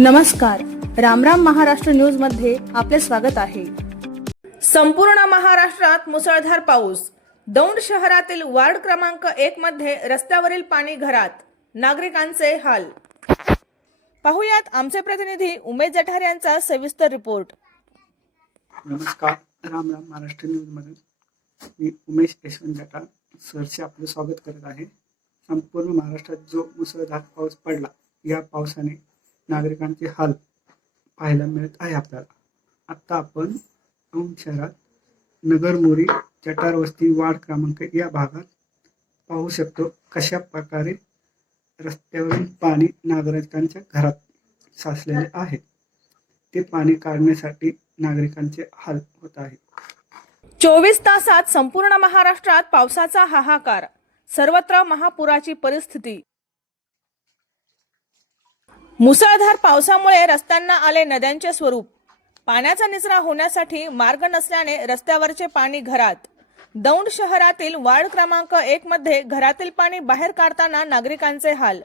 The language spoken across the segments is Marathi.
नमस्कार. रामराम महाराष्ट्र न्यूजमध्ये आपले स्वागत आहे. संपूर्ण महाराष्ट्रात मुसळधार पाऊस. दौंड शहरातील वार्ड क्रमांक एक मध्ये रस्त्यावरील पाणी घरात. नागरिकांचे हाल. पाहुयात आमचे प्रतिनिधी उमेश जठार यांचा सविस्तर रिपोर्ट. नमस्कार. राम राम महाराष्ट्र न्यूजमधून मी उमेश यशवंत जटार सरचे आपलं स्वागत करत आहे. संपूर्ण महाराष्ट्रात जो मुसळधार पाऊस पडला या पावसाने नागरिकांचे हाल पाहायला मिळत आहे आपल्याला. आत्ता आपण औंध शहरात नगरमोरी जटार वस्ती वार्ड क्रमांक या भागात पाहू शकतो कशा प्रकारे रस्त्यावरील पाणी नागरिकांच्या घरात साचलेले आहे. ते पाणी काढण्यासाठी नागरिकांचे हाल होत आहे. चोवीस तासात संपूर्ण महाराष्ट्रात पावसाचा हाहाकार. सर्वत्र महापुराची परिस्थिती. मुसळधार पावसामुळे रस्त्यांना आले नद्यांचे स्वरूप. पाण्याचा निचरा होण्यासाठी मार्ग नसल्याने रस्त्यावरचे पाणी घरात. दौंड शहरातील वार्ड क्रमांक एक मध्ये घरातील पाणी बाहेर काढताना नागरिकांचे हाल.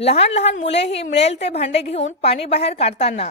लहान लहान मुलेही मिळेल ते भांडे घेऊन पाणी बाहेर काढताना.